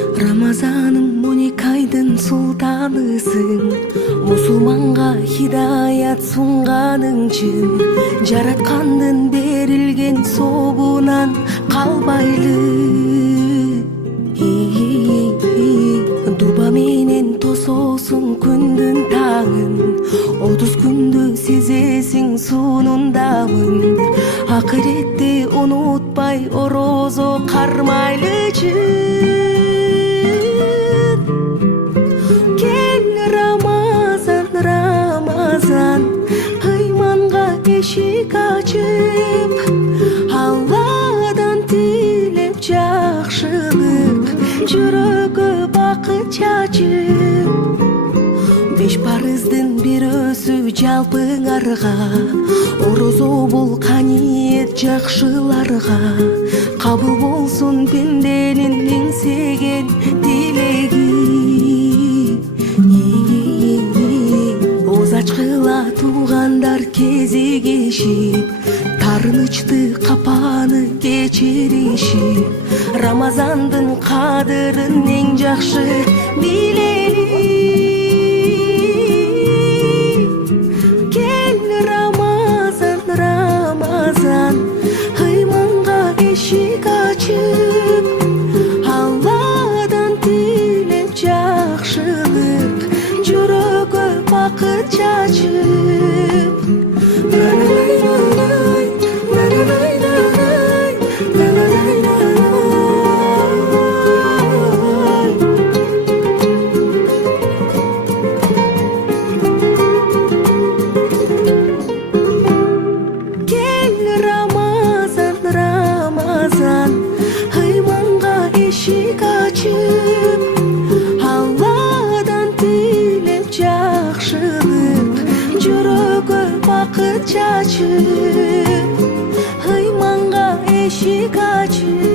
Рамазаным 12 айдын султанысың, мусулманга хидаят сунганың чын. Жараткандын берилген соогунан калбайлы. Дуба менен тососуң күндүн таңын, 30 күндү сезесиң суунундамын. Акыретте унутпай орозо кармайлы чын. Рамазан, кыйманга эшик ачып, Алладан тилеп жакшылык, жүрөгкө бакыт чачып. 5 парыздын бирөөсү жалпыңарга, орозо бул каниет жакшыларга. Кабыл болсун пенденин эңсеген тилеги. Ачкыла туугандар кезигишип, тарынычты капаны кечиришип, Рамазандын кадырын эң жакшы билели. Кел Рамазан, Рамазан, кыйманга эшик ачып, Алладан тилеп жакшылык, жүрөгкө бакыт чачып. Кел Рамазан, Рамазан, кыйманга эшик ачып, Алладан тилеп жакшылык, жүрөгкө бакыт чачып, кыйманга эшик ачып.